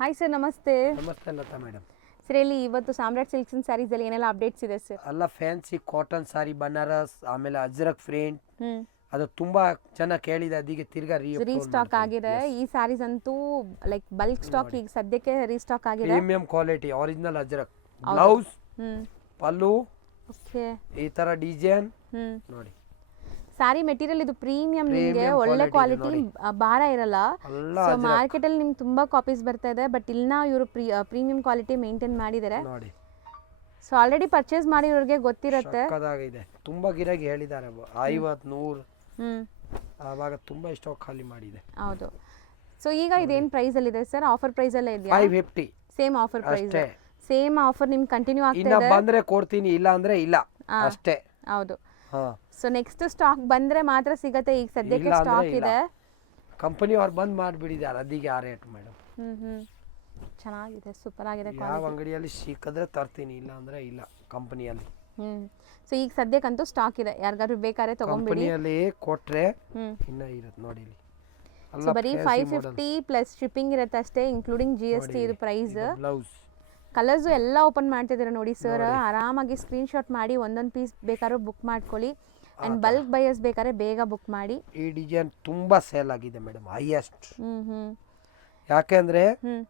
Hi sir, ನಮಸ್ತೆ. ನಮಸ್ತೆ Lata madam. Sir, ಇಲ್ಲಿ ಇವತ್ತು ಸಾಮ್ರಾಟ್ ಸಿಲ್ಕ್ಸ್ ಅಂಡ್ ಸ್ಯಾರೀಸ್ ಅಲ್ಲಿ ಏನೆಲ್ಲ ಅಪ್ಡೇಟ್ಸ್ ಇದೆ ಸರ್? ಎಲ್ಲ ಫ್ಯಾನ್ಸಿ ಕಾಟನ್ ಸಾರಿ, ಬನಾರಸ್, ಆಮೇಲೆ ಅಜ್ರಕ್ ಫ್ರಿಂಟ್, ಹ್ಮ್ ಅದು ತುಂಬಾ ಚೆನ್ನಾಗಿ ಕೇಳಿದೆ. ಅದಕ್ಕೆ ತಿರ್ಗಾ ರೀಸ್ಟಾಕ್ ಆಗಿದೆ. ಈ ಸ್ಯಾರೀಸ್ ಅಂತೂ ಲೈಕ್ ಬಲ್ಕ್ ಸ್ಟಾಕ್ ಈಗ ಸದ್ಯಕ್ಕೆ ರೀಸ್ಟಾಕ್ ಆಗಿದೆ. Premium quality original ajrakh blouse, hmm pallu, okay. ಈ ತರ ಡಿಸೈನ್ ಹ್ಮ್ ನೋಡಿ. ಸ್ಯಾರಿ ಮೆಟೀರಿಯಲ್ ಇದು ಪ್ರೀಮಿಯಂ, ನಿಮಗೆ Premium ಒಳ್ಳೆ quality ಕ್ವಾಲಿಟಿ, ಭಾರ ಇರಲ್ಲ. ಎಲ್ಲ ಸೊ ಅಜ್ರಕ್ ಮಾರ್ಕೆಟ್ ಅಲ್ಲಿ ನಿಮ್ಗೆ ತುಂಬಾ ಕಾಪೀಸ್ ಬರ್ತಾ ಇದೆ, ಬಟ್ ಇಲ್ನ ಇವರು ಪ್ರೀಮಿಯಂ ಕ್ವಾಲಿಟಿ ಮೇಂಟೈನ್ ಮಾಡಿದ್ದಾರೆ. ನೋಡಿ. ಸೊ ಆಲ್ರೆಡಿ ಪರ್ಚೇಸ್ ಮಾಡಿರೋರಿಗೆ ಗೊತ್ತಿರುತ್ತೆ. ಸಕ್ಕತ್ತಾಗಿದೆ. ತುಂಬಾ ಗಿರಾಕಿ ಹೇಳಿದ್ದಾರೆ 50 100. ಹ್ಮ್ ಆವಾಗ ತುಂಬಾ ಸ್ಟಾಕ್ ಖಾಲಿ ಮಾಡಿದೆ. ಹೌದು. ಸೊ ಈಗ ಇದೇನ್ ಪ್ರೈಸ್ ಅಲ್ಲಿ ಇದೆ ಸರ್? ಆಫರ್ ಪ್ರೈಸ್ ಅಲ್ಲೇ ಇದೆಯಾ? 550 ಸೇಮ್ ಆಫರ್ ಪ್ರೈಸ್, ಅಷ್ಟೇ. ಸೇಮ್ ಆಫರ್ ನಿಮ್ಗೆ ಕಂಟಿನ್ಯೂ ಆಗ್ತಾ ಇನ್ನ ಇದೆ. ಬಂದ್ರೆ ಕೊಡ್ತೀನಿ, ಇಲ್ಲ ಅಂದ್ರೆ ಇಲ್ಲ ಅಷ್ಟೇ. ಹೌದು. ಹಾ, ಸೊ ನೆಕ್ಸ್ಟ್ ಸ್ಟಾಕ್ ಬಂದ್ರೆ ಮಾತ್ರ ಸಿಗತ್ತೆ. ಈಗ ಸದ್ಯಕ್ಕೆ ಇಲ್ಲ ಅಂದ್ರೆ ಸ್ಟಾಕ್ ಇಲ್ಲ. ಇದೆ. ಕಂಪನಿ ಅವ್ರು ಬಂದ್ ಮಾಡಿಬಿಟ್ಟಿದ್ದಾರೆ, ಅದಕ್ಕೆ ಆ ರೇಟ್ ಮೇಡಮ್. ಚೆನ್ನಾಗಿದೆ, ಸೂಪರ್ ಆಗಿದೆ ಯಾವ ಕ್ವಾಲಿಟಿ. ಅಂಗಡಿಯಲ್ಲಿ ಸಿಕ್ಕಿದ್ರೆ ತರ್ತೀನಿ, ಇಲ್ಲ ಅಂದ್ರೆ ಇಲ್ಲ ಕಂಪನಿಯಲ್ಲಿ. ಸೊ ಈಗ ಸದ್ಯಕ್ಕಂತೂ ಸ್ಟಾಕ್ ಇದೆ, ಯಾರಿಗಾದ್ರು ಬೇಕಾದ್ರೆ ತಗೊಂಡ್ಬಿಡಿ. ಕಂಪನಿಯಲ್ಲಿ ಕೊಟ್ರೆ ಹ್ಮ್ ಇನ್ನ ಇರುತ್ತೆ ನೋಡಿ ಇಲ್ಲಿ. ಸೊ ಬರೀ 550 ಪ್ಲಸ್ ಶಿಪ್ಪಿಂಗ್ ಇರುತ್ತೆ ಅಷ್ಟೇ, ಇನ್ಕ್ಲೂಡಿಂಗ್ GST ಇದು ಪ್ರೈಸ್. ಬ್ಲೌಸ್ ಕಲರ್ಸು ಎಲ್ಲ ಓಪನ್ ಮಾಡ್ತಿದ್ದಾರೆ ನೋಡಿ ಸರ್. ಆರಾಮಾಗಿ ಸ್ಕ್ರೀನ್ ಶಾಟ್ ಮಾಡಿ ಒಂದೊಂದು ಪೀಸ್ ಬೇಕಾದ್ರೂ ಬುಕ್ ಮಾಡ್ಕೊಳ್ಳಿ. ಅಂಡ್ ಬಲ್ಕ್ ಬಯರ್ಸ್ ಬೇಕಾದ್ರೆ ಬೇಗ ಬುಕ್ ಮಾಡಿ. ಈ ಡಿಸೈನ್ ತುಂಬಾ ಸೇಲ್ ಆಗಿದೆ ಮೇಡಮ್, ಹೈಯೆಸ್ಟ್. ಹ್ಮ್ ಯಾಕೆಂದ್ರೆ ಹ್ಮ್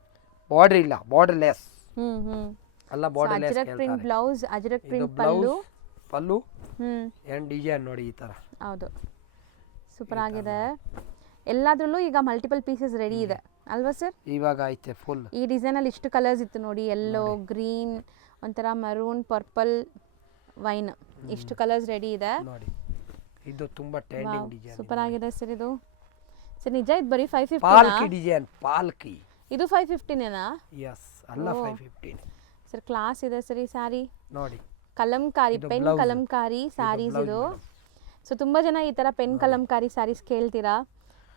ಬಾರ್ಡರ್ ಇಲ್ಲ, ಬಾರ್ಡರ್ ಲೆಸ್ ಹ್ಮ್ ಅಲ್ಲ, ಬಾರ್ಡರ್ ಲೆಸ್ ಅಜ್ರಕ್ ಪ್ರಿಂಟ್ ಹೇಳ್ತಾರೆ. ಬ್ಲೌಸ್, ಅಜ್ರಕ್ ಇದು ಪ್ರಿಂಟ್ ಪಲ್ಲು. ಬ್ಲೌಸ್, ಪಲ್ಲು ಹ್ಮ್ ಏನ್ ಡಿಸೈನ್ ನೋಡಿ ಈ ತರ. ಹೌದು, ಸೂಪರ್ ಆಗಿದೆ. ಎಲ್ಲಾದ್ರಲ್ಲೂ ಈಗ ಮಲ್ಟಿಪಲ್ ಪೀಸಸ್ ರೆಡಿ ಇದೆ ಅಲ್ವಾ ಸರ್? ಇವಾಗ ಐತೆ ಫುಲ್. ಈ ಡಿಸೈನ್ ಅಲ್ಲಿ ಇಷ್ಟು ಕಲರ್ಸ್ ಇತ್ತು ನೋಡಿ, ಯೆಲ್ಲೋ, ಗ್ರೀನ್, ಒಂಥರ ಮರೂನ್, ಪರ್ಪಲ್, ವೈನ್, ಇಷ್ಟು ಕಲರ್ಸ್ ರೆಡಿ ಇದೆ ನೋಡಿ. ಇದು ತುಂಬಾ ಟ್ರೆಂಡಿಂಗ್ ಡಿಸೈನ್. ಸೂಪರ್ ಆಗಿದೆ ಸರ್ ಇದು. ಸರ್ ನಿಜ ಇದು ಬರೀ 550 ಪಾಲ್ಕಿ ಡಿಸೈನ್, ಪಾಲ್ಕಿ. ಇದು 550ನೇನಾ? ಎಸ್, ಅಲ್ಲ 550 ಸರ್ ಕ್ಲಾಸ್ ಇದೆ ಸರ್ ಈ ಸ್ಯಾರಿ. ನೋಡಿ. ಕಲಂಕಾರಿ, ಇದು pen blouse. Kalamkari saris blouse ಇದು. madam. ಸೊ ತುಂಬಾ ಜನ ಈ ತರ ಪೆನ್ ಕಲಂಕಾರಿ ಸ್ಯಾರೀಸ್ ಕೇಳ್ತೀರಾ.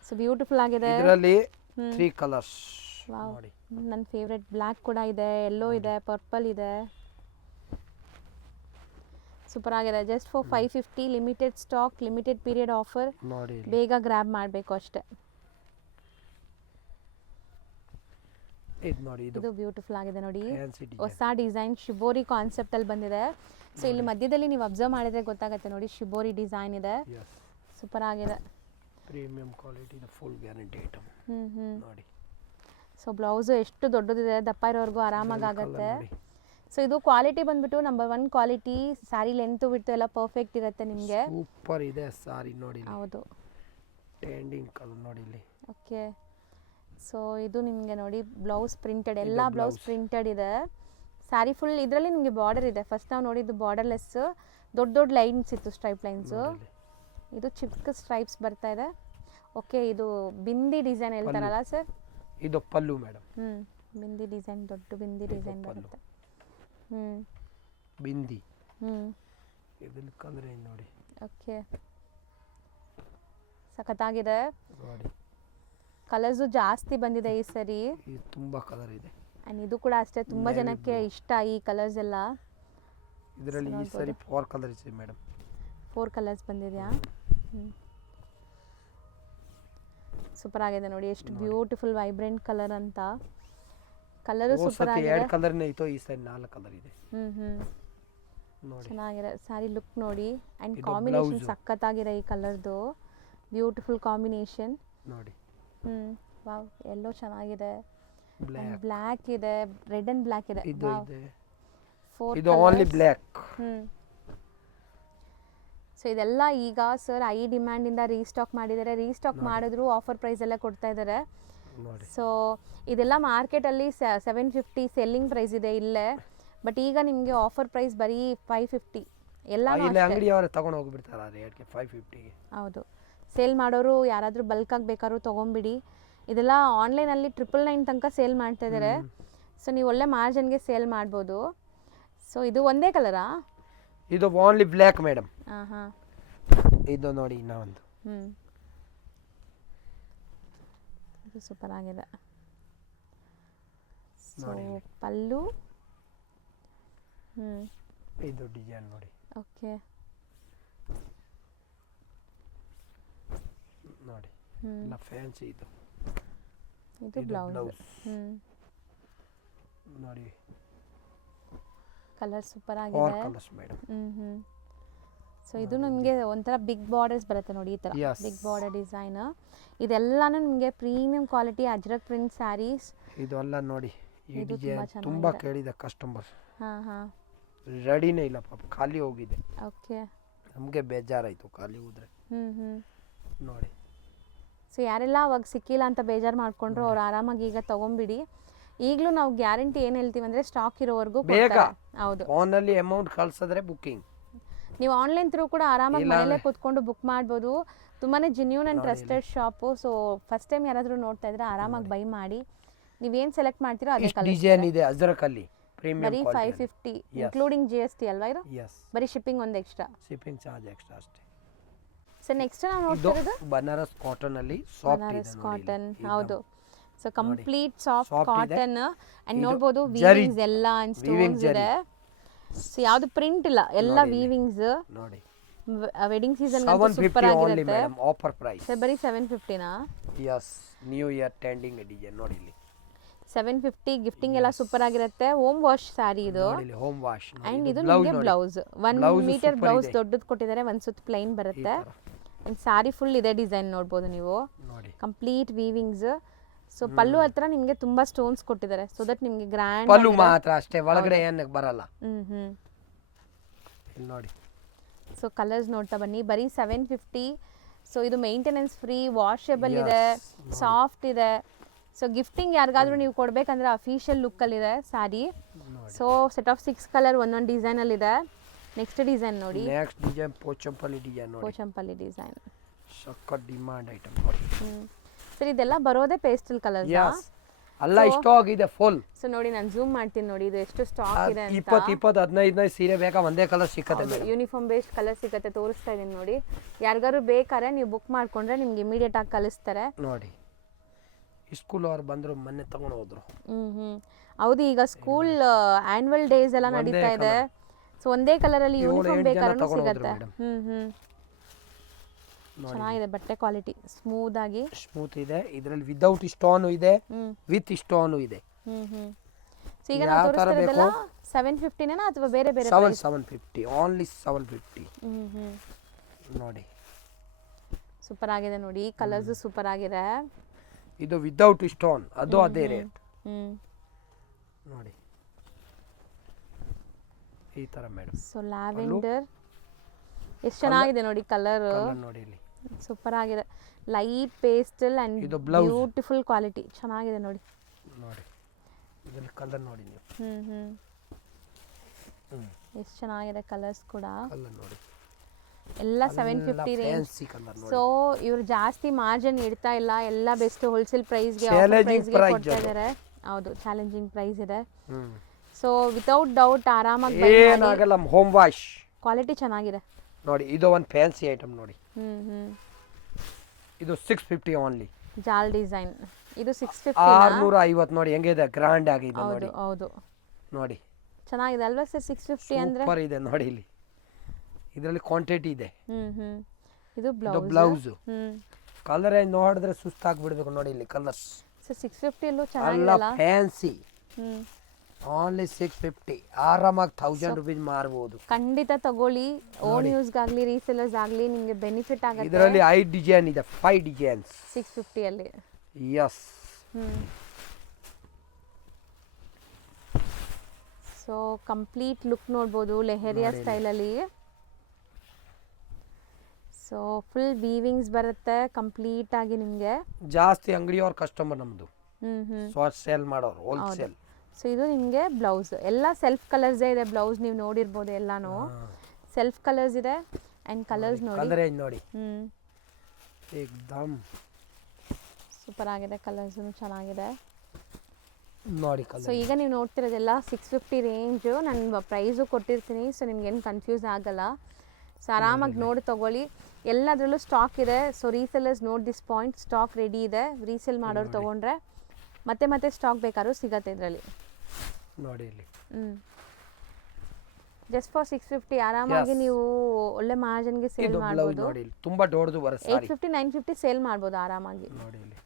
ಸೊ ಬ್ಯೂಟಿಫುಲ್ ಆಗಿದೆ. ಇದರಲ್ಲಿ 3 ಕಲರ್ಸ್ ವಾವ್, ನೋಡಿ. ನನ್ನ ಫೇವ್ರೆಟ್ ಬ್ಲ್ಯಾಕ್ ಕೂಡ ಇದೆ, ಯೆಲ್ಲೋ ಇದೆ, ಪರ್ಪಲ್ ಇದೆ. ಸೂಪರ್ ಆಗಿದೆ. Just for 550, limited stock, limited period offer. ನೋಡಿ ಇಲ್ಲಿ. ಬೇಗ ಗ್ರ್ಯಾಬ್ ಮಾಡಬೇಕು ಅಷ್ಟೇ. ಇದು ನೋಡಿ, ಇದು ಬ್ಯೂಟಿಫುಲ್ ಆಗಿದೆ ನೋಡಿ, ಫ್ಯಾನ್ಸಿ ಡಿಸೈನ್. ಹೊಸ ಡಿಸೈನ್ ಶಿಬೋರಿ ಕಾನ್ಸೆಪ್ಟ್ ಅಲ್ಲಿ ಬಂದಿದೆ. ಸೊ ಇಲ್ಲಿ ಮಧ್ಯದಲ್ಲಿ ನೀವು ಅಬ್ಸರ್ವ್ ಮಾಡಿದ್ರೆ ಗೊತ್ತಾಗುತ್ತೆ ನೋಡಿ, ಶಿಬೋರಿ ಡಿಸೈನ್ ಇದೆ. ಎಸ್, ಸೂಪರ್ ಆಗಿದೆ. Premium quality, full guarantee item ನೋಡಿ. ಸೊ ಬ್ಲೌಸು ಎಷ್ಟು ದೊಡ್ಡದಿದೆ, ದಪ್ಪ ಇರೋರ್ಗೂ ಆರಾಮಾಗಿ Green colour ಆಗುತ್ತೆ. ನೋಡಿ. ಸೊ ಇದು ಕ್ವಾಲಿಟಿ ಬಂದ್ಬಿಟ್ಟು ನಂಬರ್ 1 ಕ್ವಾಲಿಟಿ. ಸ್ಯಾರಿ ಲೆಂತ್ ಬಿಟ್ಟು ಎಲ್ಲ ಪರ್ಫೆಕ್ಟ್ ಇರುತ್ತೆ ನಿಮಗೆ. ಸೂಪರ್ ಇದೆ ಸಾರಿ ನೋಡಿ ಇಲ್ಲಿ. ಹೌದು. ಟ್ರೆಂಡಿಂಗ್ ಕಲರ್ ನೋಡಿ ಇಲ್ಲಿ. ಓಕೆ. ಸೊ ಇದು ನಿಮಗೆ ನೋಡಿ ಬ್ಲೌಸ್ ಪ್ರಿಂಟೆಡ್, ಎಲ್ಲ ಇದು ಬ್ಲೌಸ್ blouse. ಪ್ರಿಂಟೆಡ್ ಇದೆ. ಸ್ಯಾರಿ ಫುಲ್ ಇದರಲ್ಲಿ ನಿಮಗೆ ಬಾರ್ಡರ್ ಇದೆ. ಫಸ್ಟ್ ನಾವು ನೋಡಿದ್ದು ಬಾರ್ಡರ್ಲೆಸ್, ದೊಡ್ಡ ದೊಡ್ಡ ಲೈನ್ಸ್ ಇತ್ತು, ಸ್ಟ್ರೈಪ್ ಲೈನ್ಸು. ನೋಡಿ ಇಲ್ಲಿ. ಇದು ಚಿಕ್ಕ ಸ್ಟ್ರೈಪ್ಸ್ ಬರ್ತಾ ಇದೆ. ಓಕೆ, ಇದು ಬಿಂದಿ ಡಿಸೈನ್ ಹೇಳ್ತಾರಲ್ಲ ಸರ್? ಇದು ಪಲ್ಲು ಮೇಡಮ್. ಬಿಂದಿ ಡಿಸೈನ್, ದೊಡ್ಡ ಬಿಂದಿ ಡಿಸೈನ್ ಪಲ್ಲು. ಬರುತ್ತೆ. ಬಿಂದಿ. ಹ್ಮ್ ಇದ್ರಲ್ಲಿ ಕಲರ್ ಏನು ನೋಡಿ. ಓಕೆ, ಸಖತ್ತಾಗಿದೆ. ನೋಡಿ, ಕಲರ್ಸು ಜಾಸ್ತಿ ಬಂದಿದೆ ಈ ಸರಿ. ಇದು ತುಂಬಾ ಕಲರ್ ಇದೆ. ಆ್ಯಂಡ್ ಇದು ಕೂಡ ಅಷ್ಟೇ, ತುಂಬ Navy ಜನಕ್ಕೆ blue. ಇಷ್ಟ ಈ ಕಲರ್ಸ್ ಎಲ್ಲ. ಇದರಲ್ಲಿ ಈ ಸರಿ 4 ಕಲರ್ಸ್ ಇದೆ ಮೇಡಮ್. 4 ಕಲರ್ಸ್ ಬಂದಿದೆಯಾ? ಸೂಪರ್ ಆಗಿದೆ ನೋಡಿ, ಎಷ್ಟು ಬ್ಯೂಟಿಫುಲ್ ವೈಬ್ರೆಂಟ್ ಕಲರ್ ಅಂತ. ಕಲರು ಸೂಪರ್ ಆಗಿದೆ. 2 ಕಲರ್ನೇ ಇತ್ತು, ಈ ಸರಿ 4 ಕಲರ್ ಇದೆ ನೋಡಿ. ಚೆನ್ನಾಗಿದೆ ಸ್ಯಾರಿ ಲುಕ್ ನೋಡಿ. ಆ್ಯಂಡ್ ಇದು ಕಾಂಬಿನೇಷನ್ blouse. ಸಖತ್ತಾಗಿದೆ ಈ ಕಲರ್ದು, ಬ್ಯೂಟಿಫುಲ್ ಕಾಂಬಿನೇಷನ್. ನೋಡಿ. ವಾವ್, ಎಲ್ಲೋ ಚೆನ್ನಾಗಿದೆ, ಬ್ಲ್ಯಾಕ್. ಬ್ಲ್ಯಾಕ್ ಇದೆ, ರೆಡ್ ಅಂಡ್ ಬ್ಲ್ಯಾಕ್ ಇದೆ. ಇದು ವಾವ್, ಇದೆ. 4 ಇದು ಓನ್ಲಿ ಬ್ಲ್ಯಾಕ್. ಸೊ ಇದೆಲ್ಲ ಈಗ ಸರ್ ಐ ಡಿಮ್ಯಾಂಡಿಂದ ರೀಸ್ಟಾಕ್ ಮಾಡಿದ್ದಾರೆ. ರೀಸ್ಟಾಕ್ ಮಾಡಿದ್ರು ಆಫರ್ ಪ್ರೈಸಲ್ಲೇ ಕೊಡ್ತಾ ಇದ್ದಾರೆ. ನೋಡಿ. ಸೊ ಇದೆಲ್ಲ ಮಾರ್ಕೆಟಲ್ಲಿ 750 ಸೆಲ್ಲಿಂಗ್ ಪ್ರೈಸ್ ಇದೆ ಇಲ್ಲೇ, ಬಟ್ ಈಗ ನಿಮಗೆ ಆಫರ್ ಪ್ರೈಸ್ ಬರೀ 550 ಎಲ್ಲ. ಇಲ್ಲಿ ಅಂಗಡಿಯವರೇ ತಗೊಂಡು ಹೋಗ್ಬಿಡ್ತಾರೆ ಆ ರೇಟ್ಗೆ 550ಗೆ. ಹೌದು, ಸೇಲ್ ಮಾಡೋರು ಯಾರಾದರೂ ಬಲ್ಕಾಗಿ ಬೇಕಾದ್ರೂ ತೊಗೊಂಬಿಡಿ. ಇದೆಲ್ಲ ಆನ್ಲೈನಲ್ಲಿ 999 ತನಕ ಸೇಲ್ ಮಾಡ್ತಾ ಇದ್ದಾರೆ. ಸೊ ನೀವು ಒಳ್ಳೆ ಮಾರ್ಜಿನ್ಗೆ ಸೇಲ್ ಮಾಡ್ಬೋದು. ಸೊ ಇದು ಒಂದೇ ಕಲರಾ? ಇದು ಓನ್ಲಿ ಬ್ಲ್ಯಾಕ್ ಮೇಡಮ್. ಹಾಂ. ಇದು ನೋಡಿ ಇನ್ನೊಂದು. ಇದು ಸೂಪರ್ ಆಗಿದೆ. ಸೊ ನೋಡಿ. ಪಲ್ಲು. ಇದು ಡಿಸೈನ್ ನೋಡಿ. ಓಕೆ. ನೋಡಿ, ಎಲ್ಲ ಫ್ಯಾನ್ಸಿ ಇದು. ಇದು ಬ್ಲೌಸ್. ಬ್ಲೌಸ್. ನೋಡಿ ಕಲರ್ ಸೂಪರ್ ಆಲ್ ಆಗಿದೆ. Colours madam. ಸೊ ಇದು ನಿಮಗೆ ಒಂಥರ ಬಿಗ್ ಬಾರ್ಡರ್ಸ್ ಬರುತ್ತೆ ನೋಡಿ, ಈ ಥರ Yes. Big border design. ಇದೆಲ್ಲಾನು ನಿಮಗೆ premium quality ajrakh print saris. ಇದೆಲ್ಲ ನೋಡಿ ಈ ಇದು ಡಿಸೈನ್ ತುಂಬಾ ತುಂಬಾ ಚೆನ್ನಾಗಿದೆ. ಕೇಳಿದ ಕಸ್ಟಮರ್, ಹಾಂ ಹಾಂ ರೆಡಿನೇ ಇಲ್ಲ ಪಾಪ, ಖಾಲಿ ಹೋಗಿದೆ. ಓಕೆ. ನಮಗೆ ಬೇಜಾರಾಯಿತು ಖಾಲಿ ಹೋದ್ರೆ. ನೋಡಿ ಸೊ ಯಾರೆಲ್ಲ ಅವಾಗ ಸಿಕ್ಕಿಲ್ಲ ಅಂತ ಬೇಜಾರು ಮಾಡ್ಕೊಂಡ್ರು ಅವ್ರು ಆರಾಮಾಗಿ ಈಗ ತೊಗೊಂಬಿಡಿ. ಈಗಲೂ ನಾವು ಗ್ಯಾರಂಟಿ ಏನು ಹೇಳ್ತೀವಿ ಅಂದರೆ ಸ್ಟಾಕ್ ಇರೋವರೆಗೂ ಬೇಗ ಹೌದು. ಫೋನಲ್ಲಿ ಅಮೌಂಟ್ ಕಳ್ಸಿದ್ರೆ ಬುಕ್ಕಿಂಗ್. ನೀವು ಆನ್ಲೈನ್ ಥ್ರೂ ಕೂಡ ಆರಾಮಾಗಿ ಮನೇಲೇ ಕೂತ್ಕೊಂಡು ಬುಕ್ ಮಾಡ್ಬೋದು. ತುಂಬಾ genuine and trusted shop. So first time ಯಾರಾದರೂ ನೋಡ್ತಾ ಇದ್ರೆ ಆರಾಮಾಗಿ ಬೈ ಮಾಡಿ. ನೀವೇನು ಸೆಲೆಕ್ಟ್ ಮಾಡ್ತೀರೋ ಅದೇ ಕಲರ್. ಡಿಸೈನ್ ಇದೆ ಅಜ್ರಕಲ್ಲಿ ಪ್ರೀಮಿಯಂ ಬರೀ 550 ಇನ್ಕ್ಲೂಡಿಂಗ್ GST ಅಲ್ವಾ ಇದು? ಯಸ್, ಬರೀ ಶಿಪ್ಪಿಂಗ್ ಒಂದು ಎಕ್ಸ್ಟ್ರಾ. ಶಿಪ್ಪಿಂಗ್ ಚಾರ್ಜ್ ಎಕ್ಸ್ಟ್ರಾ ಅಷ್ಟೇ. ಸೊ ನೆಕ್ಸ್ಟ್ ನಾವು ಇದು ನೋಡ್ತಿರೋದು ಬನಾರಸ್ ಕಾಟನ್ ಅಲ್ಲಿ ಸಾಫ್ಟ್ ಇದೆ ಬನಾರಸ್ ನೋಡಿ. ಕಾಟನ್. ಹೌದು. ಸೊ ಕಂಪ್ಲೀಟ್ ಸಾಫ್ಟ್ Soft ಇದೆ. ಕಾಟನ್ ಅಂಡ್ ನೋಡ್ಬೋದು ಜರಿ, ವೀವಿಂಗ್ಸ್ ಎಲ್ಲ ಅಂಡ್ weaving ಸ್ಟೋನ್ಸ್ ಇದೆ. ಸೊ ಯಾವುದು ಪ್ರಿಂಟ್ ಇಲ್ಲ, ಎಲ್ಲ ನೋಡಿ ಇಲ್ಲಿ. ವೀವಿಂಗ್ಸ್. ನೋಡಿ ವೆಡ್ಡಿಂಗ್ ಸೀಸನ್ 750 ಸೂಪರ್ ಓನ್ಲಿ ಆಗಿರುತ್ತೆ. Madam, offer price. ಸೊ ಬರೀ 750ನಾ? Yes, new year trending design ನೋಡಿ ಇಲ್ಲಿ. 750 ಗಿಫ್ಟಿಂಗ್ ಎಲ್ಲ ಸೂಪರ್ ಆಗಿರುತ್ತೆ. ಹೋಮ್ ವಾಶ್ ಸ್ಯಾರಿ ಇದು. ನೋಡಿ ಇಲ್ಲಿ ಹೋಮ್ ವಾಶ್. ಅಂಡ್ ಇದು ನಿಮಗೆ ಬ್ಲೌಸ್ 1 ಮೀಟರ್ ಬ್ಲೌಸ್ ದೊಡ್ಡದು ಕೊಟ್ಟಿದ್ದಾರೆ, ಒಂದು ಸುತ್ತು ಪ್ಲೈನ್ ಬರುತ್ತೆ. ಅಂಡ್ ಸ್ಯಾರಿ ಫುಲ್ ಇದೆ ಡಿಸೈನ್ ನೋಡ್ಬೋದು ನೀವು, ನೋಡಿ ಕಂಪ್ಲೀಟ್ ವೀವಿಂಗ್ಸ್. ಸೊ ಪಲ್ಲು ಹತ್ರ ನಿಮಗೆ ತುಂಬಾ ಸ್ಟೋನ್ಸ್ ಕೊಟ್ಟಿದ್ದಾರೆ, ಸೊ ದಟ್ ನಿಮಗೆ ಗ್ರ್ಯಾಂಡ್ ಪಲ್ಲು ಮಾತ್ರ ಅಷ್ಟೇ, ಒಳಗಡೆ ಏನಕ್ಕೆ ಬರಲ್ಲ. ಇಲ್ಲಿ ನೋಡಿ. ಸೊ ಕಲರ್ಸ್ ನೋಡ್ತಾ ಬನ್ನಿ. ಬರೀ 750. ಸೊ ಇದು ಮೇಂಟೆನೆನ್ಸ್ ಫ್ರೀ, ವಾಷೇಬಲ್ ಇದೆ, ಸಾಫ್ಟ್ ಇದೆ. ಸೊ ಗಿಫ್ಟಿಂಗ್ ಯಾರಿಗಾದ್ರೂ ನೀವು ಕೊಡ್ಬೇಕಂದ್ರೆ ಅಫಿಷಿಯಲ್ ಲುಕ್ಕಲ್ಲಿದೆ sari. So set of 6 colour ಒಂದೊಂದು ಡಿಸೈನಲ್ಲಿದೆ. ನೆಕ್ಸ್ಟ್ ಡಿಸೈನ್ ನೋಡಿ. ನೆಕ್ಸ್ಟ್ ಡಿಸೈನ್ ಪೋಚಂಪಲ್ಲಿ ಡಿಸೈನ್ ನೋಡಿ. ಪೋಚಂಪಲ್ಲಿ ಡಿಸೈನ್ ಸಖತ್ ಡಿಮಾಂಡ್ ಐಟಮ್ ನೋಡಿ. ಸರ್ ಇದೆಲ್ಲ ಬರೋದೇ ಪೇಸ್ಟಲ್ ಕಲರ್ಸ್. ಯಸ್, ಅಲ್ಲ ಇಷ್ಟು ಆಗಿದೆ ಫುಲ್. ಸೊ ನೋಡಿ ನಾನು ಝೂಮ್ ಮಾಡ್ತೀನಿ ನೋಡಿ, ಇದು ಎಷ್ಟು ಸ್ಟಾಕ್ ಇದೆ ಅಂತ. 20 15 ಸೀರೆ ಬೇಕಾ ಒಂದೇ ಕಲರ್ ಸಿಕ್ಕತ್ತೆ. ಯೂನಿಫಾರ್ಮ್ ಬೇಸ್ಡ್ ಕಲರ್ ಸಿಗುತ್ತೆ, ತೋರಿಸ್ತಾ ಇದೀನಿ ನೋಡಿ. ಯಾರಿಗಾರು ಬೇಕಾದ್ರೆ ನೀವು ಬುಕ್ ಮಾಡ್ಕೊಂಡ್ರೆ ನಿಮ್ಗೆ ಇಮಿಡಿಯೇಟ್ ಆಗಿ ಕಳಿಸ್ತಾರೆ ನೋಡಿ. ಸ್ಕೂಲ್ ಅವ್ರು ಬಂದ್ರು ಮೊನ್ನೆ ತಗೊಂಡು ಹೋದ್ರು. ಹೌದು, ಈಗ ಸ್ಕೂಲ್ ಆನ್ಯುವಲ್ ಡೇಸ್ ಎಲ್ಲ ನಡೀತಾ ಇದೆ. ಸೊ ಒಂದೇ ಕಲರ್ ಅಲ್ಲಿ ಯೂನಿಫಾರ್ಮ್ ಬೇಕಾದ್ರೂ ಸಿಗುತ್ತೆ. ಚೆನ್ನಾಗಿದೆ ಬಟ್ಟೆ ಕ್ವಾಲಿಟಿ, ಸ್ಮೂತ್ ಆಗಿ ಸ್ಮೂತ್ ಇದೆ. ಇದರಲ್ಲಿ ವಿದೌಟ್ ಸ್ಟೋನ್ ಇದೆ, ವಿತ್ ಸ್ಟೋನ್ ಇದೆ. ಸೊ ಈಗ ನಾವು ತೋರಿಸ್ತಿರೋದೆಲ್ಲ 750 ನೇನಾ ಅಥವಾ ಬೇರೆ ಬೇರೆ? 750 ಓನ್ಲಿ 750. ನೋಡಿ ಸೂಪರ್ ಆಗಿದೆ ನೋಡಿ, ಕಲರ್ಸ್ ಸೂಪರ್ ಆಗಿದೆ. ಇದು ವಿದೌಟ್ ಸ್ಟೋನ್, ಅದು ಅದೇ ರೇಟ್ ನೋಡಿ. ಈ ತರ ಮೇಡಮ್. ಸೊ ಲ್ಯಾವೆಂಡರ್ ಎಷ್ಟು ಚೆನ್ನಾಗಿದೆ ನೋಡಿ ಕಲರ್. ನೋಡಿ ಇಲ್ಲಿ ಸೂಪರ್ ಆಗಿದೆ, light pastel and beautiful quality, ಚೆನ್ನಾಗಿದೆ ನೋಡಿ. ನೋಡಿ ಇದರಲ್ಲಿ ಕಲರ್ ನೋಡಿ ನೀವು. ಎಷ್ಟು ಚೆನ್ನಾಗಿದೆ ಕಲರ್ಸ್ ಕೂಡ. ಕಲರ್ ನೋಡಿ ಎಲ್ಲ 750 ರೇಂಜ್. ಸೊ ಇವರು ಜಾಸ್ತಿ ಮಾರ್ಜಿನ್ ಇಡ್ತಾ ಇಲ್ಲ, ಎಲ್ಲ ಬೆಸ್ಟ್ ಹೋಲ್ಸೇಲ್ ಪ್ರೈಸ್ಗೆ ಕೊಡ್ತಾ ಇದ್ದಾರೆ. ಹೌದು, ಚಾಲೆಂಜಿಂಗ್ ಪ್ರೈಸ್ ಇದೆ. ಸೊ ವಿತೌಟ್ ಡೌಟ್ ಆರಾಮಾಗಿ ಏನಾಗಲ್ಲ. ಹೋಮ್ ವಾಶ್ ಕ್ವಾಲಿಟಿ ಚೆನ್ನಾಗಿದೆ ನೋಡಿ. ಇದು ಒಂದು ಫ್ಯಾನ್ಸಿ ಐಟಮ್ ನೋಡಿ. ಇದು 650 ಓನ್ಲಿ. ಜಾಲ್ ಡಿಸೈನ್ ಇದು 650. 650 ನೋಡಿ ಹೆಂಗಿದೆ, ಗ್ರ್ಯಾಂಡ್ ಆಗಿದೆ ನೋಡಿ. ಹೌದು ನೋಡಿ ಚೆನ್ನಾಗಿದೆ ಅಲ್ವಾ ಸರ್? 650 ಅಂದ್ರೆ ಸೂಪರ್ ಇದೆ ನೋಡಿ. ಇಲ್ಲಿ ಇದರಲ್ಲಿ ಕ್ವಾಂಟಿಟಿ ಇದೆ. ಇದು ಬ್ಲೌಸ್ ಕಲರ್ ನೋಡಿದ್ರೆ ಸುಸ್ತಾಗ್ಬಿಡ್ಬೇಕು ನೋಡಿ. ಇಲ್ಲಿ ಕಲರ್ಸ್ ಸೊ 650 ಅಲ್ಲೂ ಅಲ್ಲ, ಚೆನ್ನಾಗಿಲ್ಲ. Fancy only 650. ಆರಾಮಾಗಿ 1000 ರೂಪೀಸ್ ಮಾರ್ಬೋದು. ಖಂಡಿತ ತಗೊಳ್ಳಿ, ಓನ್ ಯೂಸ್ಗಾಗಲಿ ರೀಸೆಲರ್ಸ್ ಆಗಲಿ ನಿಮಗೆ ಬೆನಿಫಿಟ್ ಆಗುತ್ತೆ. ಇದರಲ್ಲಿ 5 ಡಿಸೈನ್ ಇದೆ, 5 ಡಿಸೈನ್ಸ್ 650 ಅಲ್ಲಿ. ಯಸ್. ಸೊ ಕಂಪ್ಲೀಟ್ ಲುಕ್ ನೋಡ್ಬೋದು ಲೆಹರಿಯಾ ಸ್ಟೈಲಲ್ಲಿ. ಸೊ ಫುಲ್ ವೀವಿಂಗ್ಸ್ ಬರುತ್ತೆ ಕಂಪ್ಲೀಟ್ ಆಗಿ ನಿಮಗೆ. ಜಾಸ್ತಿ ಅಂಗಡಿಯವ್ರ ಕಸ್ಟಮರ್ ನಮ್ಮದು, ಸೇಲ್ ಮಾಡೋರು ಹೋಲ್ಸೇಲ್. ಸೊ ಇದು ನಿಮಗೆ ಬ್ಲೌಸ್ ಎಲ್ಲ ಸೆಲ್ಫ್ ಕಲರ್ಸೇ ಇದೆ. ಬ್ಲೌಸ್ ನೀವು ನೋಡಿರ್ಬೋದು ಎಲ್ಲಾನು ಸೆಲ್ಫ್ ಕಲರ್ಸ್ ಇದೆ. ಆ್ಯಂಡ್ ಕಲರ್ಸ್ ನೋಡಿ, ಕಲರ್ ನೋಡಿ ಏಕ್ದಮ್ ಸೂಪರ್ ಆಗಿದೆ. ಕಲರ್ಸ್ ಚೆನ್ನಾಗಿದೆ ನೋಡಿ. ಸೊ ಈಗ ನೀವು ನೋಡ್ತಿರೋದೆಲ್ಲ 650 ರೇಂಜು. ನಾನು ಪ್ರೈಸು ಕೊಟ್ಟಿರ್ತೀನಿ, ಸೊ ನಿಮ್ಗೇನು ಕನ್ಫ್ಯೂಸ್ ಆಗಲ್ಲ. ಸೊ ಆರಾಮಾಗಿ ನೋಡಿ ತೊಗೊಳ್ಳಿ. ಎಲ್ಲದರಲ್ಲೂ ಸ್ಟಾಕ್ ಇದೆ. So resellers note this point, stock ready ಇದೆ. ರೀಸೇಲ್ ಮಾಡೋರು ತೊಗೊಂಡ್ರೆ ಮತ್ತೆ ಮತ್ತೆ ಸ್ಟಾಕ್ ಬೇಕಾದ್ರೂ ಸಿಗತ್ತೆ ಇದರಲ್ಲಿ ನೋಡಿ. ಇಲ್ಲಿ ಜಸ್ಟ್ ಫಾರ್ 650 ಆರಾಮಾಗಿ ನೀವು ಒಳ್ಳೆ ಮಾರ್ಜಿನ್ಗೆ ಸೇಲ್ ಮಾಡ್ಬೋದು. ನೋಡಿ ತುಂಬಾ ದೊಡ್ಡದು ಬರುತ್ತೆ. 850 950 ಸೇಲ್ ಮಾಡ್ಬೋದು ಆರಾಮಾಗಿ ನೋಡಿ. ಇಲ್ಲಿ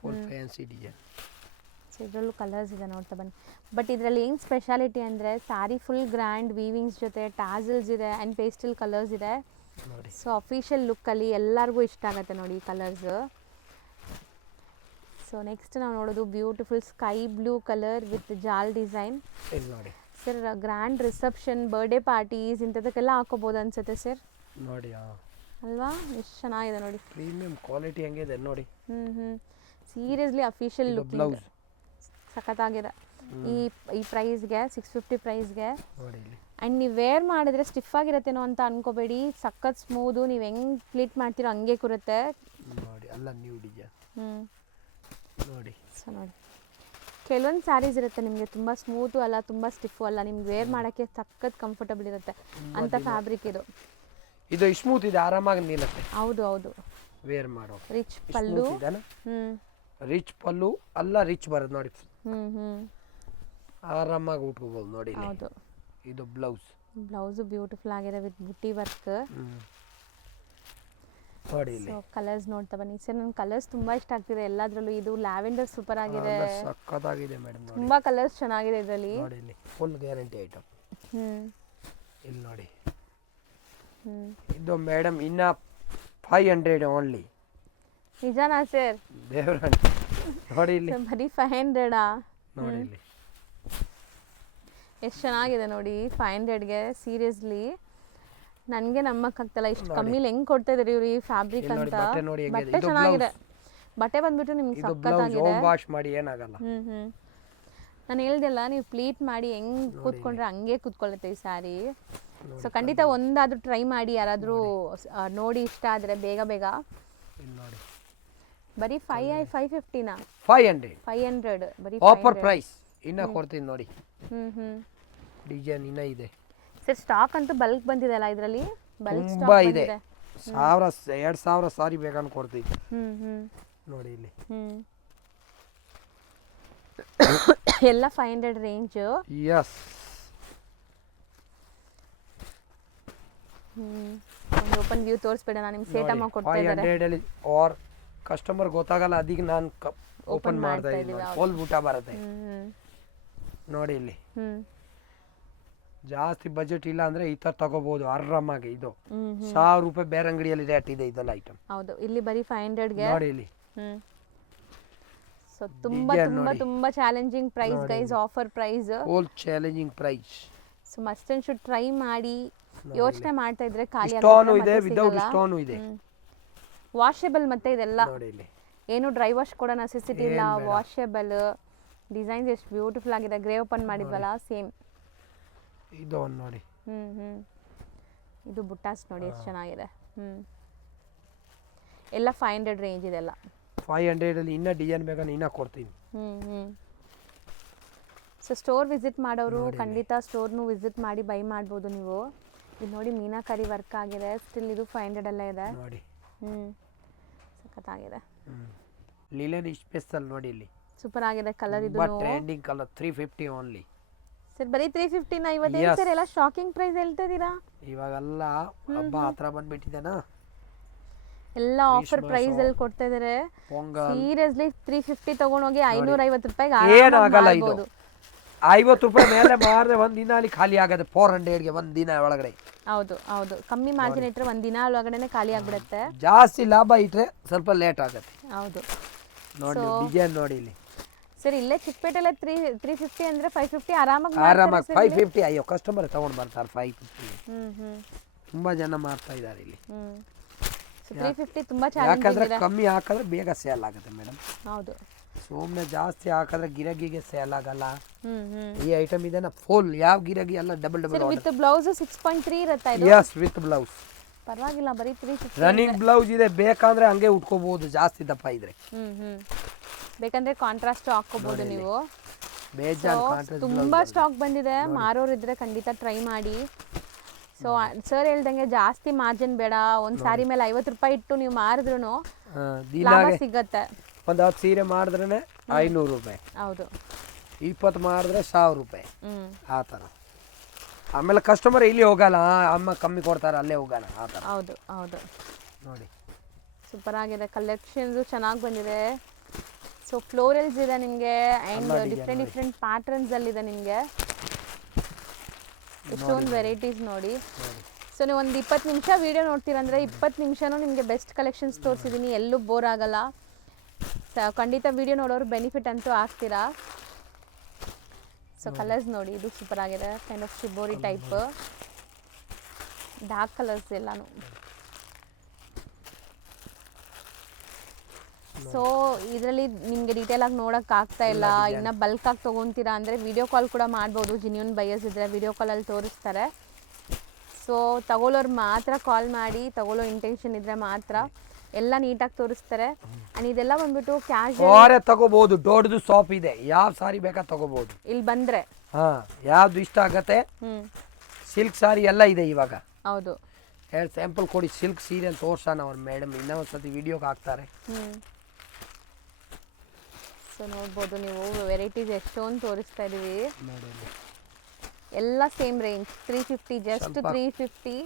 ಫುಲ್ ಫ್ಯಾನ್ಸಿ ಡಿಸೈನ್. ಸೊ ಇದರಲ್ಲೂ ಕಲರ್ಸ್ ಇದೆ ನೋಡ್ತಾ ಬನ್ನಿ. ಬಟ್ ಇದರಲ್ಲಿ ಏನು ಸ್ಪೆಷಾಲಿಟಿ ಅಂದರೆ ಸ್ಯಾರಿ ಫುಲ್ ಗ್ರ್ಯಾಂಡ್ ವೀವಿಂಗ್ಸ್ ಜೊತೆ ಟ್ಯಾಸಲ್ಸ್ ಇದೆ ಆ್ಯಂಡ್ ಪೇಸ್ಟಲ್ ಕಲರ್ಸ್ ಇದೆ. ನೋಡಿ ಸೊ ಅಫಿಷಿಯಲ್ ಲುಕ್ಕಲ್ಲಿ ಎಲ್ಲರಿಗೂ ಇಷ್ಟ ಆಗುತ್ತೆ ನೋಡಿ ಈ ಕಲರ್ಸು. ಸೊ ನೆಕ್ಸ್ಟ್ ನಾವು ನೋಡೋದು beautiful sky blue colour with jaal design. ಇಲ್ಲಿ ನೋಡಿ sir grand reception birthday parties ಇಂಥದಕ್ಕೆಲ್ಲ ಹಾಕೋಬೋದು ಅನ್ಸುತ್ತೆ ಸರ್. ನೋಡಿ ಅಲ್ವಾ, ಎಷ್ಟು ಚೆನ್ನಾಗಿದೆ ನೋಡಿ. ಪ್ರೀಮಿಯಂ ಕ್ವಾಲಿಟಿ ಹೆಂಗಿದೆ ನೋಡಿ. ಸೀರಿಯಸ್ಲಿ ಅಫಿಷಿಯಲ್ ಲುಕ್ ಬ್ಲೌಸ್ ಸಖತ್ತಾಗಿದೆ ಈ ಪ್ರೈಸ್ಗೆ 650 ಪ್ರೈಸ್ಗೆ. ನೋಡಿ ಇಲ್ಲಿ ಆ್ಯಂಡ್ ನೀವು ವೇರ್ ಮಾಡಿದ್ರೆ ಸ್ಟಿಫ್ ಆಗಿರತ್ತೇನೋ ಅಂತ ಅನ್ಕೋಬೇಡಿ, ಸಖತ್ ಸ್ಮೂದು, ನೀವು ಹೆಂಗೆ ಪ್ಲೀಟ್ ಮಾಡ್ತೀರೋ ಹಂಗೆ ಕೂರುತ್ತೆ ನೋಡಿ. ಅಲ್ಲ ನ್ಯೂ ಡಿಸೈನ್ ನೋಡಿ. ಸೊ ನೋಡಿ ಕೆಲವೊಂದು ಸ್ಯಾರೀಸ್ ಇರುತ್ತೆ ನಿಮಗೆ ತುಂಬ ಸ್ಮೂತು ಅಲ್ಲ ತುಂಬ ಸ್ಟಿಫು ಅಲ್ಲ, ನಿಮ್ಗೆ ವೇರ್ ಮಾಡೋಕ್ಕೆ ಸಖತ್ ಕಂಫರ್ಟಬಲ್ ಇರುತ್ತೆ ಅಂಥ ಫ್ಯಾಬ್ರಿಕ್ ಇದು. ಇದು ಸ್ಮೂತ್ ಇದೆ, ಆರಾಮಾಗಿ ನಿಲ್ಲುತ್ತೆ. ಹೌದು ಹೌದು. ವೇರ್ ಮಾಡೋ ರಿಚ್ ಪಲ್ಲು. ರಿಚ್ ಪಲ್ಲು ಅಲ್ಲ, ರಿಚ್ ಬರೋದು ನೋಡಿ. ಆರಾಮಾಗಿ ಉಟ್ಕೋಬಹುದು ನೋಡಿ. ಹೌದು. ಇದು ಬ್ಲೌಸು ಬ್ಯೂಟಿಫುಲ್ ಆಗಿದೆ ವಿತ್ ಬುಟ್ಟಿ ವರ್ಕ್ ನೋಡಿ. ಇಲ್ಲಿ ಸೊ ಕಲರ್ಸ್ ನೋಡ್ತಾ ಬನ್ನಿ ಸರ್. ನನ್ನ ಕಲರ್ಸ್ ತುಂಬಾ ಇಷ್ಟ ಆಗ್ತಿದೆ ಎಲ್ಲದರಲ್ಲೂ. ಇದು ಲ್ಯಾವೆಂಡರ್ ಸೂಪರ್ ಆಗಿದೆ, ಸಕ್ಕತ್ತಾಗಿದೆ ಮೇಡಮ್. ತುಂಬಾ ಕಲರ್ಸ್ ಚೆನ್ನಾಗಿದೆ ಇದರಲ್ಲಿ. ನೋಡಿ ಇಲ್ಲಿ ಫುಲ್ ಗ್ಯಾರಂಟಿ ಐಟಮ್. ಇಲ್ಲಿ ನೋಡಿ ಇದು ಮೇಡಮ್ ಇನ್ನ 500 ಓನ್ಲಿ. ನಿಜಾನಾ ಸರ್? ದೇವರ ನೋಡಿ ಇಲ್ಲಿ ಬರೀ 500 ನೋಡಿ. ಇಲ್ಲಿ ಎಷ್ಟು ಚೆನ್ನಾಗಿದೆ ನೋಡಿ 500ಗೆ. ಸೀರಿಯಸ್ಲಿ ನನಗೆ ನಮ್ಮಕ್ಕಾಗ್ತಲ್ಲ ಇಷ್ಟು ಕಮ್ಮಿಲಿ ಹೆಂಗೆ ಕೊಡ್ತಾ ಇದ್ದಾರೆ ಇವ್ರು ಈ ಫ್ಯಾಬ್ರಿಕ್ ಅಂತ. ಬಟ್ಟೆ ಚೆನ್ನಾಗಿದೆ, ಬಟ್ಟೆ ಬಂದ್ಬಿಟ್ಟು ನಿಮ್ಗೆ ಸಖತ್ತಾಗಿದೆ. ವಾಶ್ ಮಾಡಿ ಏನಾಗಲ್ಲ. ನಾನು ಹೇಳ್ದೆಲ್ಲ, ನೀವು ಪ್ಲೀಟ್ ಮಾಡಿ ಹೆಂಗೆ ಕೂತ್ಕೊಂಡ್ರೆ ಹಂಗೆ ಕೂತ್ಕೊಳ್ಳುತ್ತೆ ಈ ಸ್ಯಾರಿ. ಸೊ ಖಂಡಿತ ಒಂದಾದ್ರೂ ಟ್ರೈ ಮಾಡಿ, ಯಾರಾದರೂ ನೋಡಿ ಇಷ್ಟ ಆದರೆ ಬೇಗ ಬೇಗ. ನೋಡಿ ಬರೀ 550ನಾ? 500 ಬರೀ ಆಫರ್ ಪ್ರೈಸ್. ಇನ್ನ ಕೊಡ್ತೀನಿ ನೋಡಿ. ಡಿಸೈನ್ ಇನ್ನ ಇದೆ ಸರ್. ಸ್ಟಾಕ್ ಅಂತೂ ಬಲ್ಕ್ ಬಂದಿದೆ ಅಲ್ಲ ಇದರಲ್ಲಿ, ಬಲ್ಕ್ ತುಂಬಾ ಇದೆ. 1000 ಸಾರಿ ಬೇಕಂತ ಕೊಡ್ತೀವಿ ನೋಡಿ. ಇಲ್ಲಿ ಎಲ್ಲ 500 ರೇಂಜ್. ಯಸ್. ಒಂದು ಓಪನ್ ವ್ಯೂ ತೋರಿಸ್ಬೇಡ, ನಾನು ನಿಮ್ಗೆ ಸೇಟ್ ಅಮ್ಮ ಕೊಡ್ತಾ ಇದ್ದಾರೆ. 500 ಅಲ್ಲಿ ಆರ್ ಕಸ್ಟಮರ್ ಗೊತ್ತಾಗಲ್ಲ, ಅದಕ್ಕೆ ನಾನು ಓಪನ್ ಮಾಡ್ತಾ ಇದ್ದೀನಿ. ಫುಲ್ ಊಟ ಬರುತ್ತೆ ನೋಡಿ. ಇಲ್ಲಿ ಜಾಸ್ತಿ ಬಜೆಟ್ ಇಲ್ಲ ಅಂದ್ರೆ ಈ ತರ ತಗೋಬಹುದು ಆರಾಮಾಗಿ. ಇದು 1000 ರೂಪಾಯಿ ಬೇರೆ ಅಂಗಡಿಯಲ್ಲಿ ರೇಟ್ ಇದೆ ಇದೆಲ್ಲ ಐಟಮ್. ಹೌದು, ಇಲ್ಲಿ ಬರೀ 500ಗೆ ನೋಡಿ. ಇಲ್ಲಿ ಸೊ ತುಂಬಾ ತುಂಬಾ ತುಂಬಾ challenging price guys, offer price, full challenging price. So must and should try ಮಾಡಿ. ಯೋಚನೆ ಮಾಡ್ತಾ ಇದ್ರೆ ಖಾಲಿ ಸ್ಟೋನ್ ಇದೆ, ವಿದೌಟ್ ಸ್ಟೋನ್ ಇದೆ, ವಾಷೇಬಲ್. ಮತ್ತೆ ಇದೆಲ್ಲ ನೋಡಿ. ಇಲ್ಲಿ ಏನು ಡ್ರೈ ವಾಶ್ ಕೊಡೋ ನೆಸೆಸಿಟಿ ಇಲ್ಲ, ವಾಷೇಬಲ್. ಡಿಸೈನ್ಸ್ ಎಷ್ಟು ಬ್ಯೂಟಿಫುಲ್ ಆಗಿದೆ. ಗ್ರೇ ಓಪನ್ ಮಾಡಿದ್ವಲ್ಲ ಸೇಮ್ ಇದು ನೋಡಿ. ಇದು ಬುಟ್ಟಾಸ್ ನೋಡಿ ಎಷ್ಟು ಚೆನ್ನಾಗಿದೆ. ಎಲ್ಲ 500 ರೇಂಜ್ ಇದೆಲ್ಲ. 500 ಅಲ್ಲಿ ಇನ್ನ ಡಿಸೈನ್ ಬೇಕಾದ್ರೆ ಇನ್ನ ಕೊಡ್ತೀನಿ. ಸೊ ಸ್ಟೋರ್ ವಿಸಿಟ್ ಮಾಡೋರು ಖಂಡಿತ ಸ್ಟೋರ್ನು ವಿಸಿಟ್ ಮಾಡಿ ಬೈ ಮಾಡ್ಬೋದು ನೀವು. ಇದು ನೋಡಿ ಮೀನಾಕರಿ ವರ್ಕ್ ಆಗಿದೆ. ಸ್ಟಿಲ್ ಇದು 500 ಅಲ್ಲೇ ಇದೆ ನೋಡಿ. ಸಖತ್ತಾಗಿದೆ. ಲಿಲನ್ ಸ್ಪೆಷಲ್ ನೋಡಿ. ಇಲ್ಲಿ ಸೂಪರ್ ಆಗಿದೆ ಕಲರ್. ಇದು ಟ್ರೆಂಡಿಂಗ್ ಕಲರ್ 350 ಓನ್ಲಿ. ಸರ್ ಬರೀ 350 ಇವತ್ತೇನು ಸರ್ ಎಲ್ಲ ಶಾಕಿಂಗ್ ಪ್ರೈಸ್ ಹೇಳ್ತಾ ಇದ್ದೀರಾ? ಇವಾಗೆಲ್ಲ ಹಬ್ಬ ಹತ್ರ ಬಂದ್ಬಿಟ್ಟಿದೆನಾ, ಎಲ್ಲ ಆಫರ್ ಪ್ರೈಸ್ ಅಲ್ಲಿ ಕೊಡ್ತಾ ಇದ್ದಾರೆ. ಸೀರಿಯಸ್ಲಿ 350 ತಗೊಂಡೋಗಿ 550 ರೂಪಾಯಿಗೆ ಏನಾಗಲ್ಲ. ಇದು 50 ರೂಪಾಯಿ ಮೇಲೆ ಮಾರಿದ್ರೆ ಒಂದ್ ದಿನ ಅಲ್ಲಿ ಖಾಲಿ ಆಗತ್ತೆ. 400ಗೆ ಒಂದ್ ದಿನ ಒಳಗಡೆ. ಹೌದು ಹೌದು, ಕಮ್ಮಿ ಮಾರ್ಜಿನ್ ಇಟ್ಟರೆ ಒಂದ್ ದಿನ ಒಳಗಡೆನೆ ಖಾಲಿ ಆಗ್ಬಿಡುತ್ತೆ. ಜಾಸ್ತಿ ಲಾಭ ಇಟ್ರೆ ಸ್ವಲ್ಪ ಲೇಟ್ ಆಗುತ್ತೆ. ಹೌದು ನೋಡಿ ಡಿಸೈನ್ ನೋಡಿ. ಇಲ್ಲಿ ಸರ್ ಇಲ್ಲೇ ಚಿಕ್ಕಪೇಟೆಲ್ಲ 350 ಅಂದ್ರೆ 550 ಆರಾಮಾಗಿ 550. ಅಯ್ಯೋ ಕಸ್ಟಮರ್ ತಗೊಂಡ್ ಬರ್ತಾರೆ 550. ತುಂಬಾ ಜನ ಮಾಡ್ತಾ ಇದ್ದಾರೆ ಇಲ್ಲಿ. 350 ತುಂಬಾ ಚಾಲೆಂಜಿಂಗ್ ಯಾಕಂದ್ರೆ ಇದೆ. ಕಮ್ಮಿ ಹಾಕಿದ್ರೆ ಬೇಗ ಸೇಲ್ ಆಗುತ್ತೆ ಮೇಡಮ್. ಹೌದು, ಸುಮ್ಮನೆ ಜಾಸ್ತಿ ಹಾಕಿದ್ರೆ ಗಿರಾಕಿಗೆ ಸೇಲ್ ಆಗಲ್ಲ. ಈ ಐಟಮ್ ಇದೆನಾ ಫುಲ್ ಯಾವ ಗಿರಾಕಿ ಎಲ್ಲ ಡಬಲ್ ವಿತ್ ಬ್ಲೌಸ್ 6.3 ಇರುತ್ತೆ ಇದು. Yes, with blouse. ಪರವಾಗಿಲ್ಲ, ಬರೀ 350. ರನ್ನಿಂಗ್ ಬ್ಲೌಸ್ ಇದೆ, ಬೇಕಂದ್ರೆ ಹಂಗೆ ಉಟ್ಕೋಬಹುದು ಜಾಸ್ತಿ ದಪ್ಪ ಇದ್ರೆ. ಬೇಕಂದ್ರೆ ಕಾಂಟ್ರಾಸ್ಟ್ ಹಾಕೋಬಹುದು ನೀವು. ಬೇಜಾನ್ ಕಾಂಟ್ರಾಸ್ಟ್ ತುಂಬಾ ಸ್ಟಾಕ್ ಬಂದಿದೆ. ಮಾರೋರು ಇದ್ರೆ ಖಂಡಿತ ಟ್ರೈ ಮಾಡಿ. ಸೊ ಸರ್ ಹೇಳ್ದಂಗೆ ಜಾಸ್ತಿ ಮಾರ್ಜಿನ್ ಬೇಡ. ಒಂದ್ ಸಾರಿ ಮೇಲೆ 50 ರೂಪಾಯಿ ಇಟ್ಟು ನೀವು ಮಾರಿದ್ರು ಲಾಭ ಸಿಗತ್ತೆ. ಒಂದು 10 ಸೀರೆ ಮಾಡಿದ್ರೆ 500 ರೂಪಾಯಿ. ಹೌದು, 20 ಮಾಡಿದ್ರೆ 1000 ರೂಪಾಯಿ. ಆ ಥರ. ಆಮೇಲೆ ಕಸ್ಟಮರ್ ಇಲ್ಲಿ ಹೋಗಲ್ಲ, ಅಮ್ಮ ಕಮ್ಮಿ ಕೊಡ್ತಾರೆ ಅಲ್ಲೇ ಹೋಗಲ್ಲ ಆ ಥರ. ಹೌದು ಹೌದು ನೋಡಿ. ಸೂಪರ್ ಆಗಿದೆ. ಕಲೆಕ್ಷನ್ಸ್ ಚೆನ್ನಾಗಿ ಬಂದಿದೆ. ಸೊ ಫ್ಲೋರಲ್ಸ್ ಇದೆ ನಿಮಗೆ ಆ್ಯಂಡ್ ಡಿಫ್ರೆಂಟ್ ಪ್ಯಾಟರ್ನ್ಸಲ್ಲಿದೆ ನಿಮಗೆ ಎಷ್ಟೊಂದು ವೆರೈಟೀಸ್ ನೋಡಿ. ಸೊ ನೀವು ಒಂದು 20 ನಿಮಿಷ ವೀಡಿಯೋ ನೋಡ್ತೀರಂದರೆ 20 ನಿಮಿಷನೂ ನಿಮಗೆ ಬೆಸ್ಟ್ ಕಲೆಕ್ಷನ್ಸ್ ತೋರಿಸಿದ್ದೀನಿ, ಎಲ್ಲೂ ಬೋರ್ ಆಗಲ್ಲ. ಖಂಡಿತ ವೀಡಿಯೋ ನೋಡೋರು ಬೆನಿಫಿಟ್ ಅಂತೂ ಆಗ್ತೀರಾ. ಸೊ ಕಲರ್ಸ್ ನೋಡಿ, ಇದು ಸೂಪರ್ ಆಗಿದೆ, kind of shibori type dark colours ಎಲ್ಲಾನು. ಸೊ ಇದರಲ್ಲಿ ನಿಮಗೆ ಡೀಟೇಲಾಗಿ ನೋಡೋಕ್ಕೆ ಆಗ್ತಾ ಇಲ್ಲ, ಇನ್ನು ಬಲ್ಕಾಗಿ ತೊಗೊತೀರಾ ಅಂದರೆ ವಿಡಿಯೋ ಕಾಲ್ ಕೂಡ ಮಾಡ್ಬೋದು. ಜಿನ್ಯೂನ್ ಬೈಯರ್ಸ್ ಇದ್ದರೆ ವಿಡಿಯೋ ಕಾಲಲ್ಲಿ ತೋರಿಸ್ತಾರೆ. ಸೊ ತಗೊಳ್ಳೋರು ಮಾತ್ರ ಕಾಲ್ ಮಾಡಿ, ತಗೊಳ್ಳೋ ಇಂಟೆನ್ಷನ್ ಇದ್ದರೆ ಮಾತ್ರ ಎಲ್ಲ ನೀಟಾಗಿ ತೋರಿಸ್ತಾರೆ. ಆ್ಯಂಡ್ ಇದೆಲ್ಲ ಬಂದ್ಬಿಟ್ಟು ಕ್ಯಾಶುವಲ್ ತಗೋಬಹುದು. ದೊಡ್ಡದು ಶಾಪ್ ಇದೆ, ಯಾವ ಸಾರಿ ಬೇಕಾ ತಗೋಬಹುದು ಇಲ್ಲಿ ಬಂದರೆ. ಯಾವ್ದು ಇಷ್ಟ ಆಗತ್ತೆ. ಸಿಲ್ಕ್ ಸಾರಿ ಎಲ್ಲ ಇದೆ ಇವಾಗ. ಹೌದು, ಎರಡು ಸ್ಯಾಂಪಲ್ ಕೊಡಿ. ಸಿಲ್ಕ್ ಸೀರೆ ಅಂತ ತೋರ್ಸೋಣ ಅವ್ರು ಮೇಡಮ್, ಇನ್ನೊಂದ್ಸತಿ ವಿಡಿಯೋಗೆ ಹಾಕ್ತಾರೆ. ಸೊ ನೋಡ್ಬೋದು ನೀವು, ವೆರೈಟೀಸ್ ಎಷ್ಟೊಂದು ತೋರಿಸ್ತಾ ಇದೀವಿ. ಎಲ್ಲ ಸೇಮ್ ರೇಂಜ್ 350, ಜಸ್ಟ್ 350.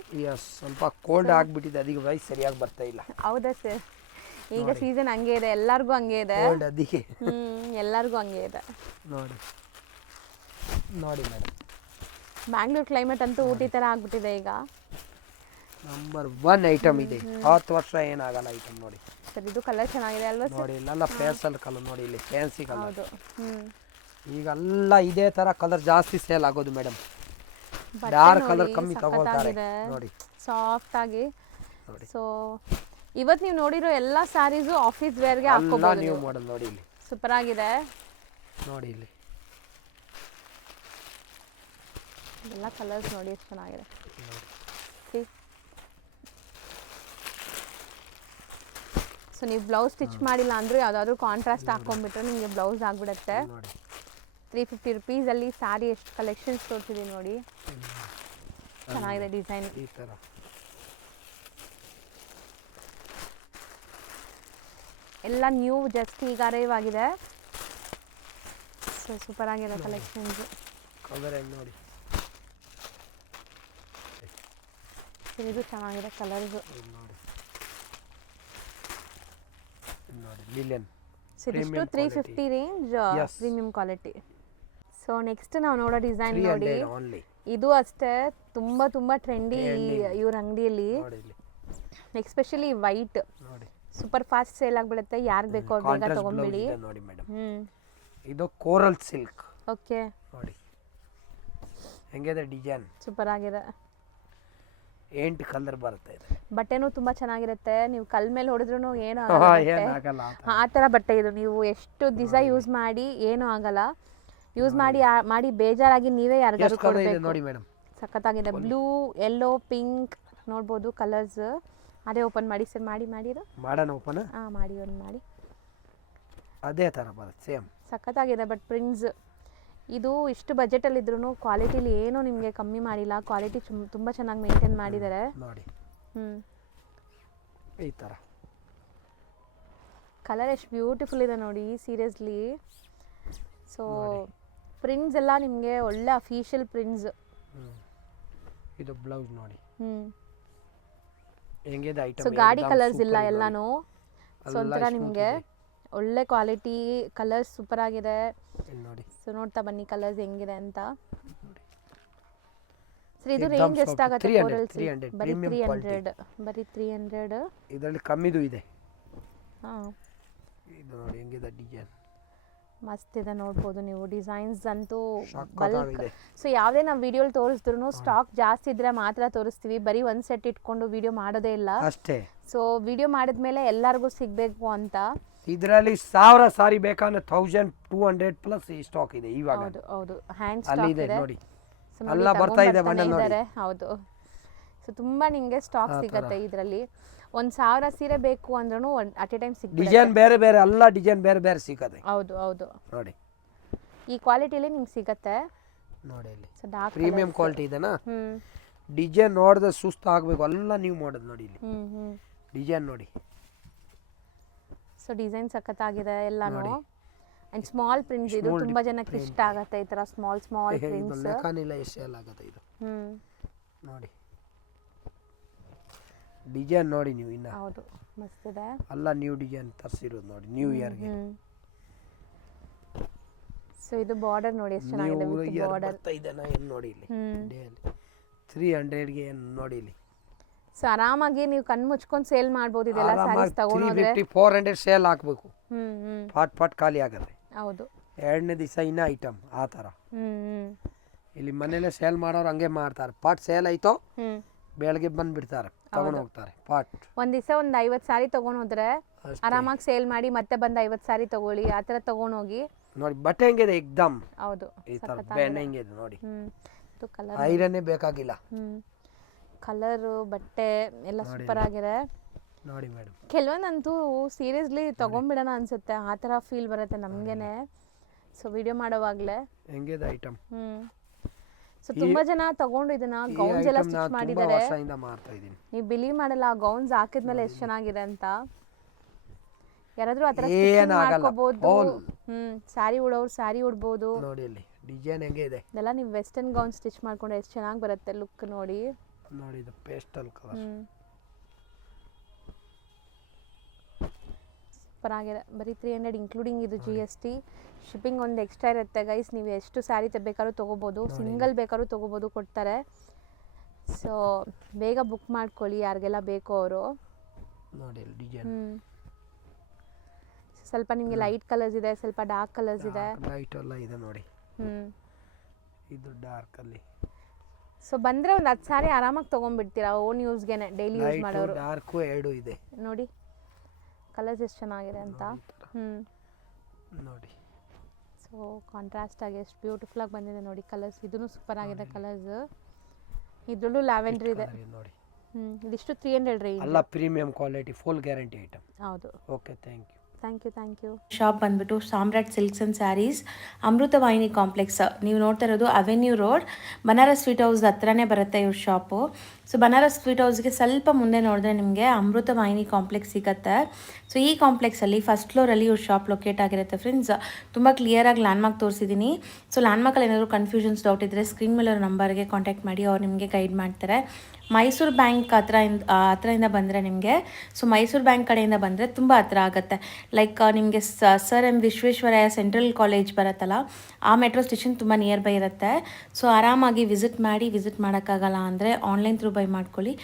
ಸ್ವಲ್ಪ ಕೋಲ್ಡ್ ಆಗಿಬಿಟ್ಟಿದೆ, ಅದಕ್ಕೆ ವೈಸ್ ಸರಿಯಾಗಿ ಬರ್ತಾ ಇಲ್ಲ. ಹೌದಾ ಸರ್, ಈಗ ಸೀಸನ್ ಹಂಗೆ ಇದೆ, ಎಲ್ಲರಿಗೂ ಹಂಗೆ ಇದೆ. ಅದಕ್ಕೆ ಎಲ್ಲರಿಗೂ ಹಂಗೆ ಇದೆ. ನೋಡಿ ನೋಡಿ ಮೇಡಮ್, ಬ್ಯಾಂಗ್ಳೂರ್ ಕ್ಲೈಮೇಟ್ ಅಂತೂ ಊಟಿ ಥರ ಆಗ್ಬಿಟ್ಟಿದೆ ಈಗ. ನಂಬರ್ 1 ಐಟಮ್ ಇದೆ, 10 ವರ್ಷ ಏನಾಗಲ್ಲ ಐಟಮ್. ನೋಡಿ ಸರ್, ಇದು ಕಲರ್ ಚೆನ್ನಾಗಿದೆ ಅಲ್ವಾ ಸರ್? ನೋಡಿ ಇಲ್ಲೆಲ್ಲ ಪೇಸಲ್ ಕಲರ್ ನೋಡಿ, ಇಲ್ಲಿ ಫ್ಯಾನ್ಸಿ ಕಲರ್. ಹೌದು. ಈಗೆಲ್ಲ ಇದೇ ತರ ಕಲರ್ ಜಾಸ್ತಿ ಸೇಲ್ ಆಗೋದು ಮೇಡಮ್. ಡಾರ್ಕ್ ಕಲರ್ ಕಮ್ಮಿ ತಗೊಳ್ತಾರೆ ನೋಡಿ, ಸಾಫ್ಟ್ ಆಗಿ. ಸೊ ಇವತ್ತು ನೀವು ನೋಡಿರೋ ಎಲ್ಲ ಸ್ಯಾರೀಸು ಆಫೀಸ್ ವೇರ್ಗೆ ಹಾಕೋಬಹುದು. ನೀವು ಮಾಡೆಲ್ ನೋಡಿ, ಇಲ್ಲಿ ಸೂಪರ್ ಆಗಿದೆ ನೋಡಿ. ಇಲ್ಲಿ ಎಲ್ಲ ಕಲರ್ಸ್ ನೋಡಿ ಎಷ್ಟು ಚೆನ್ನಾಗಿದೆ. ಸೊ ನೀವು ಬ್ಲೌಸ್ ಸ್ಟಿಚ್ ಮಾಡಿಲ್ಲ ಅಂದರೂ ಯಾವುದಾದ್ರೂ ಕಾಂಟ್ರಾಸ್ಟ್ ಹಾಕೊಂಡ್ಬಿಟ್ರೆ ನಿಮಗೆ ಬ್ಲೌಸ್ ಆಗಿಬಿಡುತ್ತೆ. 350 ರುಪೀಸಲ್ಲಿ ಸ್ಯಾರಿ ಎಷ್ಟು ಕಲೆಕ್ಷನ್ಸ್ ತೋರಿಸಿದ್ದೀನಿ ನೋಡಿ, ಚೆನ್ನಾಗಿದೆ ಡಿಸೈನ್. ಈ ಥರ ಎಲ್ಲ ನ್ಯೂ, ಜಸ್ಟ್ ಈಗ ಅರೈವ್ ಆಗಿದೆ. ಸೊ ಸೂಪರ್ ಆಗಿದೆ ಕಲೆಕ್ಷನ್ಸ್. ಕಲರ್ ನೋಡಿ, ಇದು ಚೆನ್ನಾಗಿದೆ ಕಲರ್ಸು. ನೋಡಿ ಲಿಲಿಯನ್ ಇದಿಷ್ಟು 350 range, premium quality. So next ನಾವು ನೋಡೋ ಡಿಸೈನ್ ನೋಡಿ, ಇದು ಅಷ್ಟೇ ತುಂಬ ತುಂಬ ಟ್ರೆಂಡಿ ಇವ್ರ ಅಂಗಡಿಯಲ್ಲಿ. Especially white super fast sale ಆಗಿಬಿಡುತ್ತೆ, ಯಾರಿಗೆ ಬೇಕೋ ಬೇಗ ತಗೊಂಡ್ಬಿಡಿ. ನೋಡಿ ಮೇಡಮ್, ಇದು ಕೋರಲ್ ಸಿಲ್ಕ್. ಓಕೆ, ನೋಡಿ ಹೆಂಗಿದೆ ಡಿಸೈನ್, ಸೂಪರ್ ಆಗಿದೆ. 8 ಕಲರ್ ಬರುತ್ತೆ. ಬಟ್ಟೆನೂ ತುಂಬ ಚೆನ್ನಾಗಿರುತ್ತೆ, ನೀವು ಕಲ್ ಮೇಲೆ ಹೊಡೆದ್ರೂ ಏನೂ ಆಗಲ್ಲ ಆ ಥರ ಬಟ್ಟೆ ಇದು. ನೀವು ಎಷ್ಟು ದಿವಸ ಯೂಸ್ ಮಾಡಿ ಏನೂ ಆಗಲ್ಲ. ಯೂಸ್ ಮಾಡಿ ಬೇಜಾರಾಗಿ ನೀವೇ ಯಾರಿಗಾದ್ರು ಕೊಡಬೇಕು. ನೋಡಿ ಮೇಡಮ್, ಸಖತ್ತಾಗಿದೆ. ಬ್ಲೂ, ಯೆಲ್ಲೋ, ಪಿಂಕ್ ನೋಡ್ಬೋದು ಕಲರ್ಸ್. ಅದೇ ಓಪನ್ ಮಾಡಿ ಸರ್, ಮಾಡಿರೋ ಮಾಡೋಣ ಓಪನ್. ಮಾಡಿ ಒಂದು ಮಾಡಿ, ಅದೇ ಥರ ಬರುತ್ತೆ ಸೇಮ್. ಸಖತ್ತಾಗಿದೆ. ಬಟ್ ಪ್ರಿಂಟ್ಸ್ ಇದು ಇಷ್ಟು ಬಜೆಟಲ್ಲಿ ಇದ್ರೂ ಕ್ವಾಲಿಟಿಲಿ ಏನೂ ನಿಮಗೆ ಕಮ್ಮಿ ಮಾಡಿಲ್ಲ. ಕ್ವಾಲಿಟಿ ತುಂಬ ಚೆನ್ನಾಗಿ ಮೇಂಟೈನ್ ಮಾಡಿದ್ದಾರೆ ನೋಡಿ. ಈ ಥರ ಕಲರ್ ಎಷ್ಟು ಬ್ಯೂಟಿಫುಲ್ ಇದೆ ನೋಡಿ, ಸೀರಿಯಸ್ಲಿ. ಸೊ ಪ್ರಿಂಟ್ಸ್ ಎಲ್ಲ ನಿಮಗೆ ಒಳ್ಳೆ ಅಫಿಷಿಯಲ್ ಪ್ರಿಂಟ್ಸ್. ಇದು ಬ್ಲೌಸ್ ನೋಡಿ ಹೆಂಗಿದೆ ಐಟಮ್. ಸೊ ಗಾಡಿ ಕಲರ್ಸ್ ಇಲ್ಲ ಎಲ್ಲಾನು. ಸೊ ಒಂಥರ ನಿಮಗೆ ಒಳ್ಳೆ ಕ್ವಾಲಿಟಿ ಕಲರ್ಸ್ ಸೂಪರ್ ಆಗಿದೆ ನೋಡಿ. ಸೊ ನೋಡ್ತಾ ಬನ್ನಿ ಕಲರ್ಸ್ ಹೆಂಗಿದೆ ಅಂತ. ಸರ್ ಇದು ರೇಂಜ್ ಎಷ್ಟಾಗುತ್ತೆ? ಬರೀ 300. ಇದರಲ್ಲಿ ಕಮ್ಮಿದು ಇದೆ. ಹಾಂ, ಇದು ನೋಡಿ ಹೆಂಗಿದೆ ಡಿಸೈನ್, ಮಸ್ತ್ ಇದೆ ನೋಡ್ಬೋದು ನೀವು. ಡಿಸೈನ್ಸ್ ಅಂತೂ ಬಲ್ಕ್. ಸೊ ಯಾವುದೇ ನಾವು ವಿಡಿಯೋಲಿ ತೋರಿಸಿದ್ರು ಸ್ಟಾಕ್ ಜಾಸ್ತಿ ಇದ್ರೆ ಮಾತ್ರ ತೋರಿಸ್ತೀವಿ, ಬರೀ ಒಂದು ಸೆಟ್ ಇಟ್ಕೊಂಡು ವಿಡಿಯೋ ಮಾಡೋದೇ ಇಲ್ಲ ಅಷ್ಟೇ. ಸೊ ವಿಡಿಯೋ ಮಾಡಿದ್ಮೇಲೆ ಎಲ್ಲರಿಗೂ ಸಿಗಬೇಕು ಅಂತ. ಇದರಲ್ಲಿ 1000 ಸಾರಿ ಬೇಕಂದ್ರೆ 1200 ಪ್ಲಸ್ ಸ್ಟಾಕ್ ಇದೆ ಇವಾಗ. ಹೌದು ಹೌದು, ಹ್ಯಾಂಡ್ ಅಲ್ಲಿ ಸ್ಟಾಕ್ ಇದೆ ಇದೆ ನೋಡಿ, ಎಲ್ಲ ಬರ್ತಾ ಇದೆ ಬಂಡಲ್ ನೋಡಿ. ಹೌದು. ಸೊ ತುಂಬಾ ನಿಮಗೆ ಸ್ಟಾಕ್ ಸಿಗುತ್ತೆ ಇದರಲ್ಲಿ. 1000 ಸೀರೆ ಬೇಕು ಅಂದ್ರೂ ಅಟ್ ಎ ಟೈಮ್ ಸಿಗುತ್ತೆ. ಡಿಸೈನ್ ಬೇರೆ ಬೇರೆ, ಎಲ್ಲ ಡಿಸೈನ್ ಬೇರೆ ಬೇರೆ ಸಿಗುತ್ತೆ. ಹೌದು ಹೌದು ನೋಡಿ, ಈ ಕ್ವಾಲಿಟಿಲಿ ನಿಮ್ಗೆ ಸಿಗುತ್ತೆ ನೋಡಿ. ಇಲ್ಲಿ ಸೊ ಡಾರ್ಕ್ ಪ್ರೀಮಿಯಂ ಕ್ವಾಲಿಟಿ ಇದೆನಾ. ಡಿಸೈನ್ ನೋಡಿದ್ರೆ ಸುಸ್ತು ಆಗಬೇಕು, ಎಲ್ಲ ನೀವು ಮಾಡೋದು ನೋಡಿ. ಇಲ್ಲಿ ಡಿಸೈನ್ ನೋಡಿ. ಸೊ ಡಿಸೈನ್ ಸಖತ್ತಾಗಿದೆ ಎಲ್ಲಾನು. ಅಂಡ್ ಸ್ಮಾಲ್ ಪ್ರಿಂಟ್ಸ್, ಇದು ತುಂಬಾ ಜನಕ್ಕೆ ಇಷ್ಟ ಆಗುತ್ತೆ ಈ ತರ ಸ್ಮಾಲ್ ಪ್ರಿಂಟ್ಸ್. ಲೆಕ್ಕನಿಲ್ಲ ಎಷ್ಟು ಸೇಲ್ ಆಗುತ್ತೆ ಇದು ನೋಡಿ. ಡಿಸೈನ್ ನೋಡಿ ನೀವು ಇನ್ನ. ಹೌದು, ಮಸ್ತ್ ಇದೆ. ಎಲ್ಲ ನ್ಯೂ ಡಿಸೈನ್ ತರಿಸಿರೋದು ನೋಡಿ ನ್ಯೂ ಇಯರ್ಗೆ. ಸೊ ಇದು ಬಾರ್ಡರ್ ನೋಡಿ ಎಷ್ಟು ಚೆನ್ನಾಗಿದೆ ವಿತ್ ಬಾರ್ಡರ್. ಬರ್ತಾ ಇದೆನಾ ಏನು ನೋಡಿ ಇಲ್ಲಿ ಡೇಲಿ 300ಗೆ ಏನು ನೋಡಿ ಇಲ್ಲಿ. ಸೊ ಆರಾಮಾಗಿ ನೀವು ಕಣ್ಣು ಮುಚ್ಕೊಂಡು ಸೇಲ್ ಮಾಡ್ಬೋದು ಇದೆಲ್ಲ ಸ್ಯಾರೀಸ್ ತಗೊಂಡ್ರೆ. 350 400 ಸೇಲ್ ಹಾಕ್ಬೇಕು, ಹ್ಮ್ ಪಾಟ್ ಖಾಲಿ ಆಗುತ್ತೆ. ಹೌದು. ಎರಡನೇ ದಿವಸ ಇನ್ನ ಐಟಮ್ ಆ ಥರ. ಹ್ಮ್ ಇಲ್ಲಿ ಮನೇಲೆ ಸೇಲ್ ಮಾಡೋರು ಹಂಗೆ ಮಾಡ್ತಾರೆ. ಪಾಟ್ ಸೇಲ್ ಆಯ್ತು ಹ್ಮ್ ಬೆಳಗ್ಗೆ ಬಂದ್ಬಿಡ್ತಾರೆ ತಗೊಂಡು ಹೋಗ್ತಾರೆ ಪಾಟ್. ಒಂದ್ ದಿವಸ ಒಂದು 50 ಸ್ಯಾರಿ ತಗೊಂಡ್ ಹೋದ್ರೆ ಆರಾಮಾಗಿ ಸೇಲ್ ಮಾಡಿ ಮತ್ತೆ ಬಂದು 50 ಸ್ಯಾರಿ ತಗೊಳ್ಳಿ, ಆ ಥರ ತಗೊಂಡೋಗಿ. ನೋಡಿ ಬಟ್ಟೆ ಹೆಂಗಿದೆ ಎಕ್ದಮ್. ಹೌದು ಈ ಥರ ಬೆಣ್ಣೆ ಹೆಂಗಿದೆ ನೋಡಿ. ಇದು ಕಲರ್ ಐರನ್ನೇ ಬೇಕಾಗಿಲ್ಲ. ಕಲರು ಬಟ್ಟೆ ಎಲ್ಲ ಸೂಪರ್ ಆಗಿದೆ ನೋಡಿ ಮೇಡಮ್. ಕೆಲವೊಂದಂತೂ ಸೀರಿಯಸ್ಲಿ ತಗೊಂಡ್ಬಿಡೋಣ ಅನ್ಸುತ್ತೆ, ಆ ಥರ ಫೀಲ್ ಬರುತ್ತೆ ನಮಗೇನೆ. ಸೊ ವಿಡಿಯೋ ಮಾಡೋವಾಗಲೇ ಹೆಂಗಿದೆ ಐಟಮ್. ಸೊ ತುಂಬಾ ಜನ ತಗೊಂಡು ಇದನ್ನ ಗೌನ್ಸ್ ಎಲ್ಲ ಸ್ಟಿಚ್ ಮಾಡಿದ್ದಾರೆ. ಮಾಡ್ತಾ ಇದೀನಿ. ನೀವು ಬಿಲೀವ್ ಮಾಡಲ್ಲ, ಗೌನ್ಸ್ ಹಾಕಿದ್ಮೇಲೆ ಎಷ್ಟು ಚೆನ್ನಾಗಿದೆ ಅಂತ. ಯಾರಾದ್ರೂ ಆ ಥರ ಮಾಡ್ಕೋಬಹುದು. ಸ್ಯಾರಿ ಉಡೋರು ಸ್ಯಾರಿ ಉಡ್ಬೋದು ನೋಡಿ. ಇಲ್ಲಿ ಡಿಸೈನ್ ಹೆಂಗೆ ಇದೆ ಇದೆಲ್ಲ. ನೀವು ವೆಸ್ಟರ್ನ್ ಗೌನ್ ಸ್ಟಿಚ್ ಮಾಡ್ಕೊಂಡ್ರೆ ಎಷ್ಟು ಚೆನ್ನಾಗಿ ಬರುತ್ತೆ ಲುಕ್ ನೋಡಿ. ನೋಡಿ ಇದು ಪೇಸ್ಟಲ್ ಕಲರ್ ಸೂಪರ್ ಆಗಿದೆ. ಬರೀ 300 ಇನ್ಕ್ಲೂಡಿಂಗ್ ಇದು GST. ಶಿಪ್ಪಿಂಗ್ ಒಂದು ಎಕ್ಸ್ಟ್ರಾ ಇರುತ್ತೆ ಗೈಸ್. ನೀವು ಎಷ್ಟು ಸ್ಯಾರಿ ಬೇಕಾದ್ರೂ ತೊಗೋಬೋದು, ಸಿಂಗಲ್ ಬೇಕಾದ್ರೂ ತೊಗೋಬೋದು, ಕೊಡ್ತಾರೆ. ಸೊ ಬೇಗ ಬುಕ್ ಮಾಡ್ಕೊಳ್ಳಿ ಯಾರಿಗೆಲ್ಲ ಬೇಕೋ ಅವರು. ನೋಡಿ ಡಿಸೈನ್ ಸ್ವಲ್ಪ ನಿಮಗೆ ಲೈಟ್ ಕಲರ್ಸ್ ಇದೆ, ಸ್ವಲ್ಪ ಡಾರ್ಕ್ ಕಲರ್ಸ್ ಇದೆ. ಲೈಟ್ ಎಲ್ಲ ಇದೆ ನೋಡಿ. ಇದು ಡಾರ್ಕ್ ಅಲ್ಲಿ. ಸೊ ಬಂದ್ರೆ ಒಂದು 10 ಸ್ಯಾರಿ ಆರಾಮಾಗಿ ತೊಗೊಂಡ್ಬಿಡ್ತೀರಾ ಓನ್ ಯೂಸ್ಗೆನೆ, ಡೈಲಿ ಯೂಸ್ ಮಾಡೋರು. ಡಾರ್ಕ್ ಎರಡು ಇದೆ ನೋಡಿ ಕಲರ್ಸ್ ಎಷ್ಟು ಚೆನ್ನಾಗಿದೆ ಅಂತ. ನೋಡಿ. ಸೊ ಕಾಂಟ್ರಾಸ್ಟ್ ಆಗಿ ಎಷ್ಟು ಬ್ಯೂಟಿಫುಲ್ ಆಗಿ ಬಂದಿದೆ ನೋಡಿ ಕಲರ್ಸ್. ಇದೂ ಸೂಪರ್ ಆಗಿದೆ ಕಲರ್ಸ್. ಇದ್ರಲ್ಲೂ ಲ್ಯಾವೆಂಡರ್ ಇದೆ ನೋಡಿ. ಇದಿಷ್ಟು 300 ರೇಂಜ್. ಎಲ್ಲ premium quality full guarantee item. ಹೌದು. Okay thank you. Thank you. Shop ಬಂದ್ಬಿಟ್ಟು Samrat silks and saris, Amrutavahini complex. ನೀವು ನೋಡ್ತಾ ಇರೋದು Avenue Road, Banaras sweet house ಹತ್ರನೇ ಬರುತ್ತೆ ಇವ್ರ ಶಾಪು. ಸೊ ಬನಾರಸ್ ಸ್ವೀಟ್ ಹೌಸ್ಗೆ ಸ್ವಲ್ಪ ಮುಂದೆ ನೋಡಿದ್ರೆ ನಿಮಗೆ ಅಮೃತವಾಹಿನಿ ಕಾಂಪ್ಲೆಕ್ಸ್ ಸಿಗುತ್ತೆ. ಸೊ ಈ ಕಾಂಪ್ಲೆಕ್ಸಲ್ಲಿ ಫಸ್ಟ್ ಫ್ಲೋರಲ್ಲಿ ಇವ್ರ ಶಾಪ್ ಲೊಕೇಟ್ ಆಗಿರುತ್ತೆ ಫ್ರೆಂಡ್ಸ್. ತುಂಬ ಕ್ಲಿಯರಾಗಿ ಲ್ಯಾಂಡ್ಮಾರ್ಕ್ ತೋರಿಸಿದ್ದೀನಿ. ಸೊ ಲ್ಯಾಂಡ್ಮಾರ್ಕಲ್ಲಿ ಏನಾದರೂ ಕನ್ಫ್ಯೂಷನ್ಸ್ ಡೌಟ್ ಇದ್ದರೆ ಸ್ಕ್ರೀನ್ ಮೇಲೆ ನಂಬರ್ಗೆ ಕಾಂಟ್ಯಾಕ್ಟ್ ಮಾಡಿ, ಅವ್ರು ನಿಮಗೆ ಗೈಡ್ ಮಾಡ್ತಾರೆ. ಮೈಸೂರು ಬ್ಯಾಂಕ್ ಹತ್ರದಿಂದ ಬಂದರೆ ನಿಮಗೆ, ಸೊ ಮೈಸೂರು ಬ್ಯಾಂಕ್ ಕಡೆಯಿಂದ ಬಂದರೆ ತುಂಬ ಹತ್ರ ಆಗುತ್ತೆ. ಲೈಕ್ ನಿಮಗೆ sir M Visvesvaraya central college ಬರುತ್ತಲ್ಲ, ಆ ಮೆಟ್ರೋ ಸ್ಟೇಷನ್ ತುಂಬ ನಿಯರ್ ಬೈ ಇರುತ್ತೆ. ಸೊ ಆರಾಮಾಗಿ ವಿಸಿಟ್ ಮಾಡೋಕ್ಕಾಗಲ್ಲ ಅಂದರೆ ಆನ್ಲೈನ್ ಥ್ರೂ ಬೈ ಮಾಡ್ಕೊಳ್ಳಿ.